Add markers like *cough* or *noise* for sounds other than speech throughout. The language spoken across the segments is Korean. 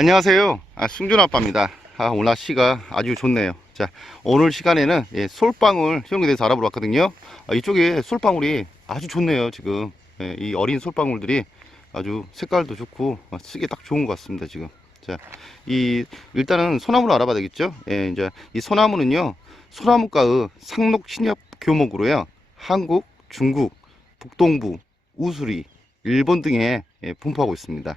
안녕하세요. 아, 승준 아빠입니다. 아, 오늘 날씨가 아주 좋네요. 자, 오늘 시간에는 예, 솔방울 효용에 대해서 알아보러 왔거든요. 아, 이쪽에 솔방울이 아주 좋네요, 지금. 예, 이 어린 솔방울들이 아주 색깔도 좋고 아, 쓰기 딱 좋은 것 같습니다, 지금. 자, 이 일단은 소나무를 알아봐야 되겠죠? 예, 이제 이 소나무는요. 소나무가의 상록 신협 교목으로요. 한국, 중국, 북동부, 우수리, 일본 등에 예, 분포하고 있습니다.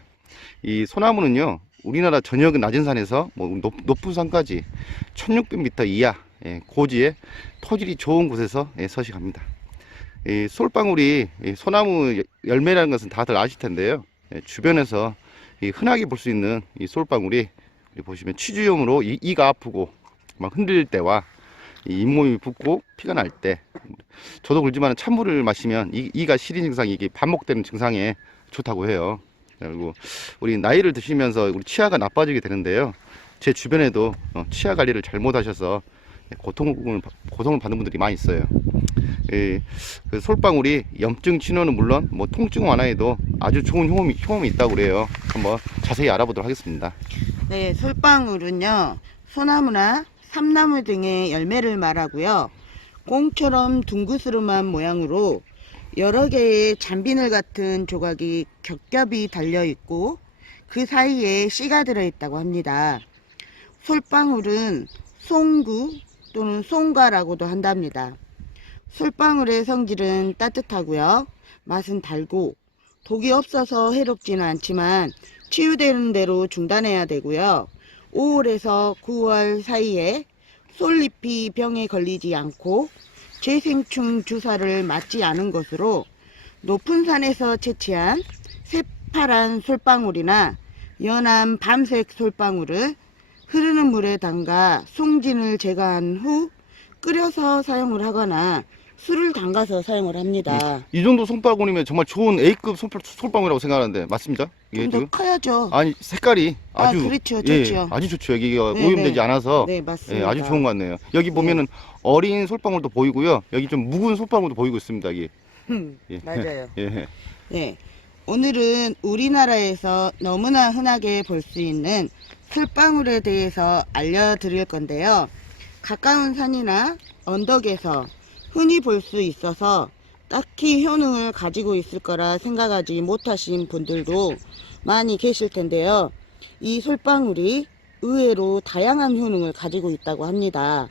이 소나무는요, 우리나라 전역은 낮은 산에서 뭐 높, 높은 산까지 1600m 이하 예, 고지에 토질이 좋은 곳에서 예, 서식합니다. 이 솔방울이 이 소나무 열매라는 것은 다들 아실 텐데요. 예, 주변에서 이 흔하게 볼 수 있는 이 솔방울이 보시면 치주염으로 이, 이가 아프고 막 흔들릴 때와 이 잇몸이 붓고 피가 날 때 저도 그렇지만 찬물을 마시면 이, 이가 시린 증상이 반복되는 증상에 좋다고 해요. 그리고 우리 나이를 드시면서 우리 치아가 나빠지게 되는데요. 제 주변에도 어, 치아 관리를 잘못하셔서 고통을 고통을 받는 분들이 많이 있어요. 이, 그 솔방울이 염증 치료는 물론 뭐 통증 완화에도 아주 좋은 효험이, 효험이 있다고 그래요. 한번 자세히 알아보도록 하겠습니다. 네, 솔방울은요, 소나무나 삼나무 등의 열매를 말하고요. 공처럼 둥그스름한 모양으로 여러 개의 잔비늘 같은 조각이 겹겹이 달려 있고 그 사이에 씨가 들어 있다고 합니다. 솔방울은 송구 또는 송가라고도 한답니다. 솔방울의 성질은 따뜻하고요. 맛은 달고 독이 없어서 해롭지는 않지만 치유되는 대로 중단해야 되고요. 5월에서 9월 사이에 솔잎이 병에 걸리지 않고 재생충 주사를 맞지 않은 것으로 높은 산에서 채취한 새파란 솔방울이나 연한 밤색 솔방울을 흐르는 물에 담가 송진을 제거한 후 끓여서 사용을 하거나 술을 담가서 사용을 합니다. 이 정도 손바구니면 정말 좋은 A급 솔, 솔방울이라고 생각하는데 맞습니까? 이게 좀 더 지금? 커야죠. 아니 색깔이 아, 아주 그렇죠. 예, 좋죠. 아주 좋죠. 여기가 네, 오염되지 네. 않아서 네, 예, 맞습니다. 아주 좋은 것 같네요. 여기 보면은 어린 솔방울도 보이고요. 여기 좀 묵은 솔방울도 보이고 있습니다. 여기. 음, 예. 맞아요. *laughs* 예. 네. 오늘은 우리나라에서 너무나 흔하게 볼 수 있는 솔방울에 대해서 알려드릴 건데요. 가까운 산이나 언덕에서 흔히 볼 수 있어서 딱히 효능을 가지고 있을 거라 생각하지 못하신 분들도 많이 계실 텐데요. 이 솔방울이 의외로 다양한 효능을 가지고 있다고 합니다.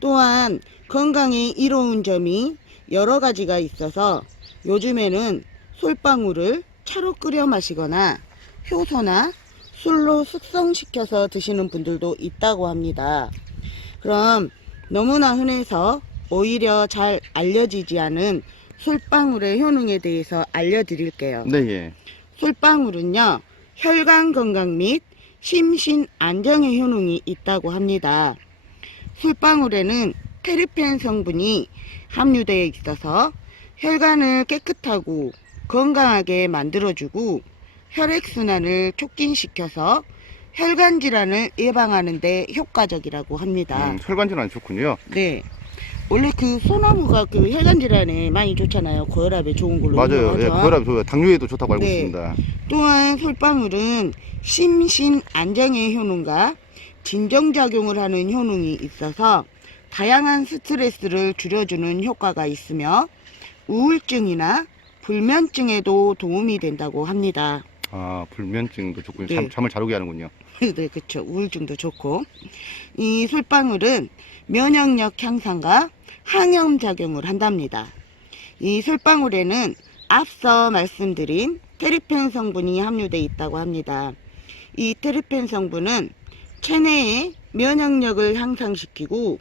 또한 건강에 이로운 점이 여러 가지가 있어서 요즘에는 솔방울을 차로 끓여 마시거나 효소나 술로 숙성시켜서 드시는 분들도 있다고 합니다. 그럼 너무나 흔해서 오히려 잘 알려지지 않은 솔방울의 효능에 대해서 알려드릴게요. 네, 예. 솔방울은요, 혈관 건강 및 심신 안정의 효능이 있다고 합니다. 솔방울에는 테르펜 성분이 함유되어 있어서 혈관을 깨끗하고 건강하게 만들어주고 혈액순환을 촉진시켜서 혈관 질환을 예방하는 데 효과적이라고 합니다. 음, 혈관 질환 좋군요. 네. 원래 그 소나무가 그 혈관 질환에 많이 좋잖아요. 고혈압에 좋은 걸로 맞아요. 예, 유명하죠. 고혈압 좋아요. 당뇨에도 좋다고 알고 네. 있습니다. 또한 솔방울은 심신 안정의 효능과 진정작용을 하는 효능이 있어서 다양한 스트레스를 줄여주는 효과가 있으며 우울증이나 불면증에도 도움이 된다고 합니다. 아, 불면증도 좋군요. 네. 잠, 잠을 잘 오게 하는군요. *laughs* 네, 그렇죠. 우울증도 좋고. 이 솔방울은 면역력 향상과 항염 작용을 한답니다. 이 솔방울에는 앞서 말씀드린 테르펜 성분이 함유되어 있다고 합니다. 이 테르펜 성분은 체내의 면역력을 향상시키고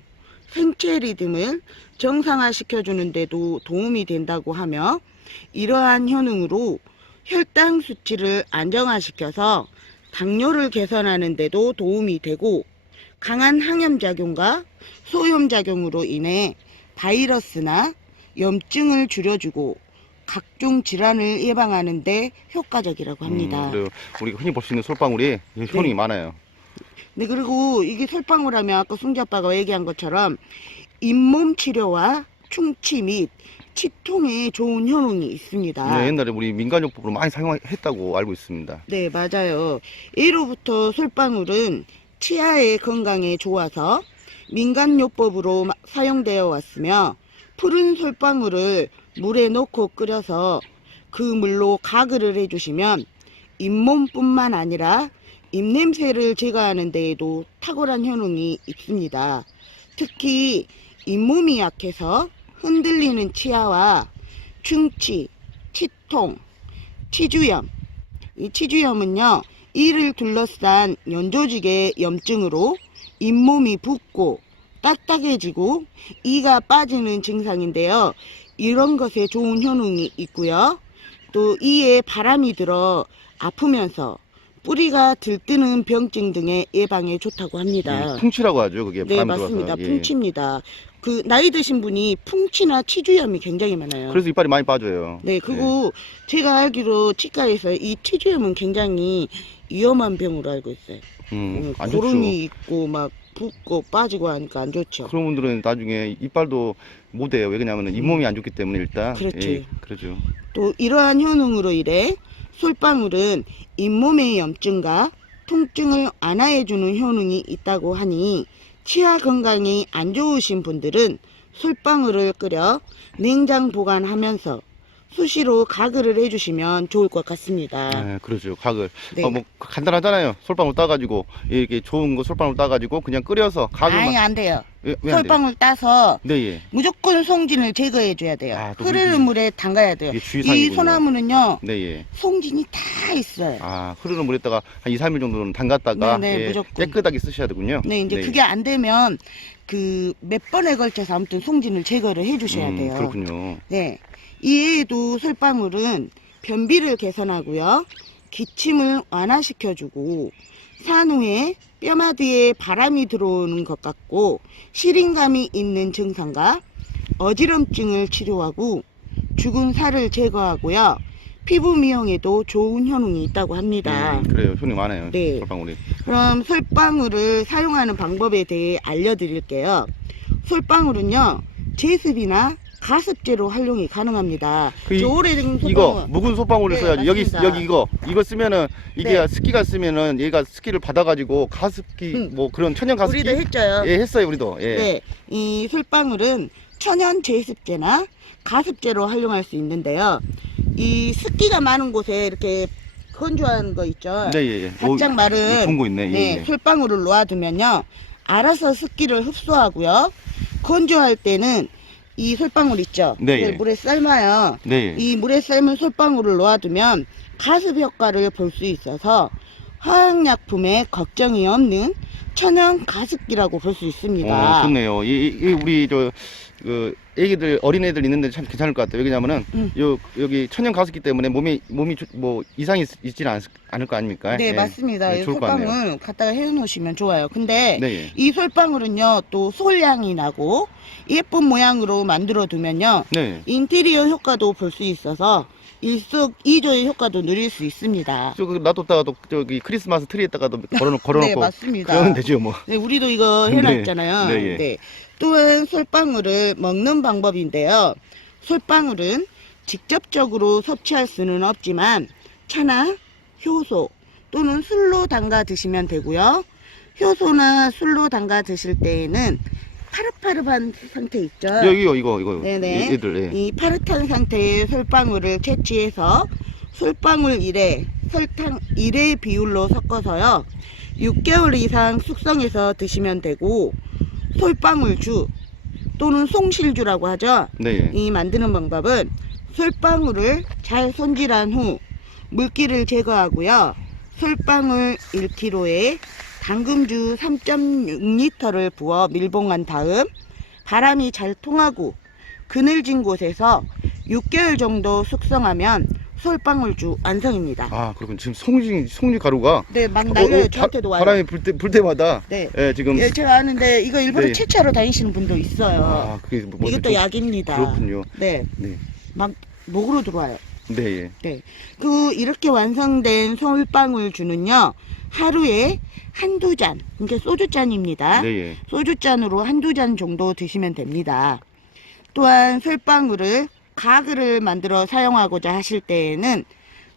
생체 리듬을 정상화시켜주는 데도 도움이 된다고 하며 이러한 효능으로 혈당 수치를 안정화시켜서 당뇨를 개선하는 데도 도움이 되고 강한 항염 작용과 소염 작용으로 인해 바이러스나 염증을 줄여주고 각종 질환을 예방하는 데 효과적이라고 합니다. 음, 그래요. 우리가 흔히 볼 수 있는 솔방울이 효능이 네. 많아요. 네, 그리고 이게 솔방울 하면 아까 승지 아빠가 얘기한 것처럼 잇몸 치료와 충치 및 치통에 좋은 효능이 있습니다. 네, 옛날에 우리 민간요법으로 많이 사용했다고 알고 있습니다. 네, 맞아요. 예로부터 솔방울은 치아의 건강에 좋아서 민간요법으로 마- 사용되어 왔으며 푸른 솔방울을 물에 넣고 끓여서 그 물로 가글을 해주시면 잇몸뿐만 아니라 입냄새를 제거하는 데에도 탁월한 효능이 있습니다. 특히 잇몸이 약해서 흔들리는 치아와 충치, 치통, 치주염, 이 치주염은요, 이를 둘러싼 연조직의 염증으로 잇몸이 붓고 딱딱해지고 이가 빠지는 증상인데요. 이런 것에 좋은 효능이 있고요. 또 이에 바람이 들어 아프면서 뿌리가 들뜨는 병증 등의 예방에 좋다고 합니다. 예, 풍치라고 하죠. 그게 네, 바람이 맞습니다. 들어와서. 예. 풍치입니다. 그 나이 드신 분이 풍치나 치주염이 굉장히 많아요. 그래서 이빨이 많이 빠져요. 네, 그리고 제가 알기로 치과에서 이 치주염은 굉장히 위험한 병으로 알고 있어요. 음, 음, 안 좋죠. 고름이 있고 막 붓고 빠지고 하니까 안 좋죠. 그런 분들은 나중에 이빨도 못 해요. 왜냐하면 잇몸이 안 좋기 때문에 일단. 그렇지. 예, 그러죠. 또 이러한 효능으로 인해 솔방울은 잇몸의 염증과 통증을 완화해주는 효능이 있다고 하니 치아 건강이 안 좋으신 분들은 솔방울을 끓여 냉장 보관하면서 수시로 가글을 해주시면 좋을 것 같습니다. 네, 그러죠. 각을. 네. 어, 뭐 간단하잖아요. 솔방울 따가지고 이렇게 좋은 거 솔방울 따가지고 그냥 끓여서 각을만. 아니 안 돼요. 왜, 왜안 돼요? 솔방울 따서 네, 예. 무조건 송진을 제거해 줘야 돼요. 아, 또 흐르는 그게- 물에 담가야 돼요. 이게 주의사항이군요. 이 소나무는요 네, 예. 송진이 다 있어요. 아, 흐르는 물에다가 한 2, 3일 정도는 담갔다가 네, 네, 예, 무조건. 깨끗하게 쓰셔야 되군요. 네, 이제 그게 안 되면 그 몇 번에 걸쳐서 아무튼 송진을 제거를 해 주셔야 음, 돼요. 그렇군요. 네. 이외에도 솔방울은 변비를 개선하고요. 기침을 완화시켜주고 산후에 뼈마디에 바람이 들어오는 것 같고 시린감이 있는 증상과 어지럼증을 치료하고 죽은 살을 제거하고요. 피부 미용에도 좋은 효능이 있다고 합니다. 음, 그래요. 효능 많아요. 네. 솔방울이. 그럼 솔방울을 사용하는 방법에 대해 알려드릴게요. 솔방울은요, 제습이나 가습제로 활용이 가능합니다. 그 이- 저 오래된. 이거 묵은 솔방울을 네, 써야지. 여기 맞습니다. 여기 이거 이거 쓰면은 이게 네. 스키가 쓰면은 얘가 스키를 받아가지고 가습기 음. 뭐 그런 천연 가습기 우리도 했죠요. 예 했어요 우리도 예. 네, 이 솔방울은 천연 제습제나 가습제로 활용할 수 있는데요. 이 습기가 많은 곳에 이렇게 건조한 거 있죠. 네, 예, 예. 바짝 마른 좋은 거 있네. 예, 네, 예. 솔방울을 놓아두면요. 알아서 습기를 흡수하고요. 건조할 때는 이 솔방울 있죠. 네, 그걸 예. 물에 삶아요. 네. 이 물에 삶은 솔방울을 놓아두면 가습 효과를 볼 수 있어서 화학약품에 걱정이 없는 천연 가습기라고 볼 수 있습니다. 어, 좋네요. 이, 이- 이 우리 저 그 애기들 어린애들 있는데 참 괜찮을 것 같아요. 왜냐면은 음. 요 여기 천연 가습기 때문에 몸이 몸이 조- 뭐 이상이 있- 있지는 않, 않을 거 아닙니까? 네, 예. 맞습니다. 네, 이것 같네요. 솔방울 갖다가 해 놓으시면 좋아요. 근데 네, 예. 이 솔방울은요, 또 솔향이 나고 예쁜 모양으로 만들어 두면요, 네. 인테리어 효과도 볼 수 있어서 일석 이조의 효과도 누릴 수 있습니다. 저그 놔뒀다가 또 저기 크리스마스 트리에다가도 *laughs* 걸어놓 네, 걸어놓고 맞습니다. 그러면 되죠 뭐. 네, 우리도 이거 네. 해놨잖아요. 네, 네, 예. 또한 솔방울을 먹는 방법인데요. 솔방울은 직접적으로 섭취할 수는 없지만 차나 효소 또는 술로 담가 드시면 되고요. 효소나 술로 담가 드실 때에는 파릇파릇한 상태 있죠. 여기요 이거 이거 네네. 이- 얘들 예. 이 파릇한 상태의 솔방울을 채취해서 솔방울 1회, 설탕 1회 비율로 섞어서요. 6개월 이상 숙성해서 드시면 되고 솔방울주 또는 송실주라고 하죠. 네. 예. 이 만드는 방법은 솔방울을 잘 손질한 후 물기를 제거하고요. 솔방울 1kg에 당금주 3.6리터를 부어 밀봉한 다음 바람이 잘 통하고 그늘진 곳에서 6개월 정도 숙성하면 솔방울주 완성입니다. 아 그렇군. 지금 송지 송지 가루가 네, 막 어, 날려요. 어, 바- 저한테도 와요. 바람이 불 때 불 때마다 네. 예 지금 예, 제가 아는데 이거 일부러 네. 채취하러 다니시는 분도 있어요. 아 그게 뭐 이것도 좀- 약입니다. 그렇군요. 네, 네. 막 목으로 들어와요. 네. 예. 그 이렇게 완성된 솔방울 주는요 하루에 한두 잔, 이게 소주 잔입니다. 네. 예. 소주 잔으로 한두 잔 정도 드시면 됩니다. 또한 솔방울을 가글을 만들어 사용하고자 하실 때에는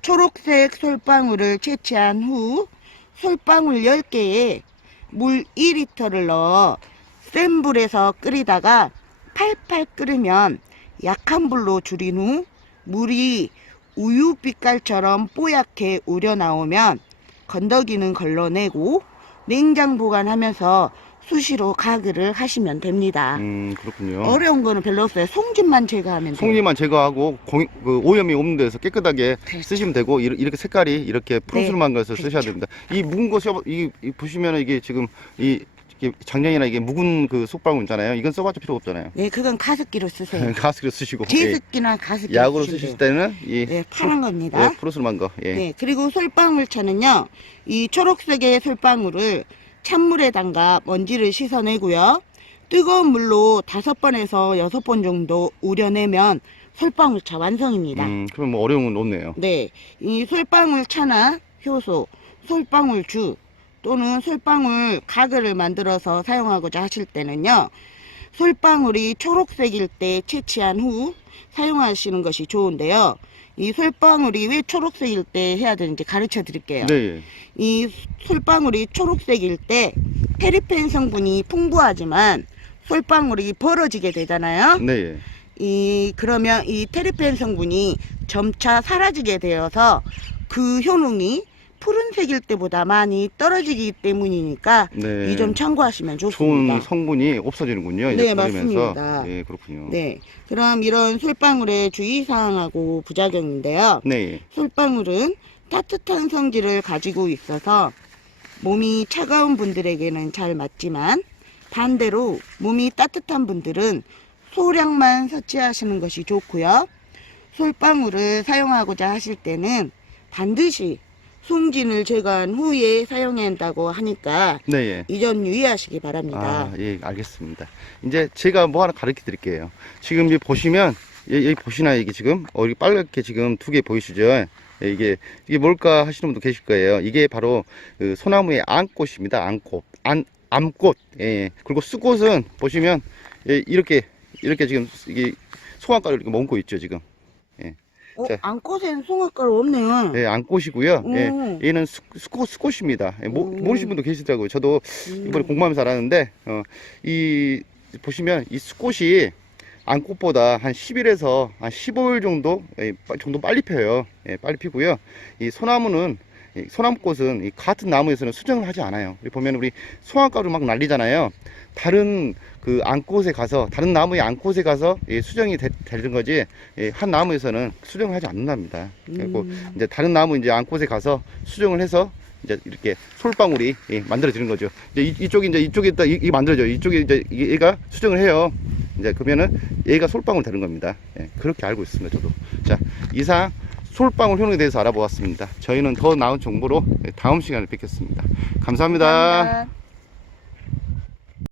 초록색 솔방울을 채취한 후 솔방울 10개에 물 2리터를 넣어 센 불에서 끓이다가 팔팔 끓으면 약한 불로 줄인 후 물이 우유 빛깔처럼 뽀얗게 우려 나오면 건더기는 걸러내고 냉장 보관하면서 수시로 가글을 하시면 됩니다. 음, 그렇군요. 어려운 거는 별로 없어요. 송진만 제거하면 돼요. 송리만 제거하고 공, 그 오염이 없는 데서 깨끗하게 그렇죠. 쓰시면 되고 이렇게, 이렇게 색깔이 이렇게 푸르스름한 것을 쓰셔야 그렇죠. 됩니다. 이 묵은 거 써, 이, 이 보시면 이게 지금 이 이게 작년이나 이게 묵은 그 속방울 있잖아요. 이건 써봤자 필요 없잖아요. 네, 그건 가습기로 쓰세요. *laughs* 가스로 쓰시고 예. 제습기나 가습기 약으로 쓰실 때는 이 네, 파란 겁니다. 예, 푸르스름한 거. 예. 네, 그리고 솔방울차는요, 이 초록색의 솔방울을 찬물에 담가 먼지를 씻어내고요. 뜨거운 물로 다섯 번에서 여섯 번 정도 우려내면 솔방울차 완성입니다. 음, 그럼 뭐 어려운 건 없네요. 네, 이 솔방울차나 효소, 솔방울주 또는 솔방울 가글을 만들어서 사용하고자 하실 때는요, 솔방울이 초록색일 때 채취한 후 사용하시는 것이 좋은데요. 이 솔방울이 왜 초록색일 때 해야 되는지 가르쳐 드릴게요. 네. 예. 이 솔방울이 초록색일 때 페리펜 성분이 풍부하지만 솔방울이 벌어지게 되잖아요. 네. 예. 이 그러면 이 테리펜 성분이 점차 사라지게 되어서 그 효능이 푸른색일 때보다 많이 떨어지기 때문이니까 네. 이 점 참고하시면 좋습니다. 좋은 성분이 없어지는군요. 이제 네. 맞습니다. 예, 그렇군요. 네, 그럼 이런 솔방울의 주의사항하고 부작용인데요. 네. 예. 솔방울은 따뜻한 성질을 가지고 있어서 몸이 차가운 분들에게는 잘 맞지만 반대로 몸이 따뜻한 분들은 소량만 섭취하시는 것이 좋고요. 솔방울을 사용하고자 하실 때는 반드시 송진을 제거한 후에 사용해야 한다고 하니까 네. 예. 이점 유의하시기 바랍니다. 아, 예, 알겠습니다. 이제 제가 뭐 하나 가르쳐 드릴게요. 지금 이 보시면, 예, 여기, 여기 보시나요? 이게 지금? 어, 여기 빨갛게 지금 두 개 보이시죠? 예, 이게, 이게 뭘까 하시는 분도 계실 거예요. 이게 바로 그 소나무의 안꽃입니다. 안꽃. 안, 암꽃. 예, 예. 그리고 수꽃은 보시면, 예, 이렇게, 이렇게 지금 이게 소환가루 이렇게 머금고 있죠, 지금. 어, 자. 안꽃엔 송화가루 없네요. 예, 안꽃이고요. 예, 오. 얘는 수, 수꽃, 수꽃입니다. 예, 모, 오. 모르시는 분도 계시더라고요. 저도 음. 이번에 공부하면서 알았는데 어, 이 보시면 이 수꽃이 안꽃보다 한 10일에서 한 15일 정도 예, 빠- 정도 빨리 펴요. 예, 빨리 피고요. 이 소나무는 이 소나무꽃은 이 같은 나무에서는 수정을 하지 않아요. 보면 우리 소황가루 막 날리잖아요. 다른 그 안꽃에 가서 다른 나무의 안꽃에 가서 예, 수정이 되, 되는 거지 예, 한 나무에서는 수정을 하지 않는답니다. 그리고 음. 이제 다른 나무 이제 안꽃에 가서 수정을 해서 이제 이렇게 솔방울이 예, 만들어지는 거죠. 이제 이, 이쪽이 이제 이쪽에 다 이, 이 만들어져. 이쪽에 이제 이- 얘가 수정을 해요. 이제 그러면은 얘가 솔방울 되는 겁니다. 예, 그렇게 알고 있습니다. 저도. 자, 이상 솔방울 효능에 대해서 알아보았습니다. 저희는 더 나은 정보로 다음 시간에 뵙겠습니다 감사합니다. 감사합니다.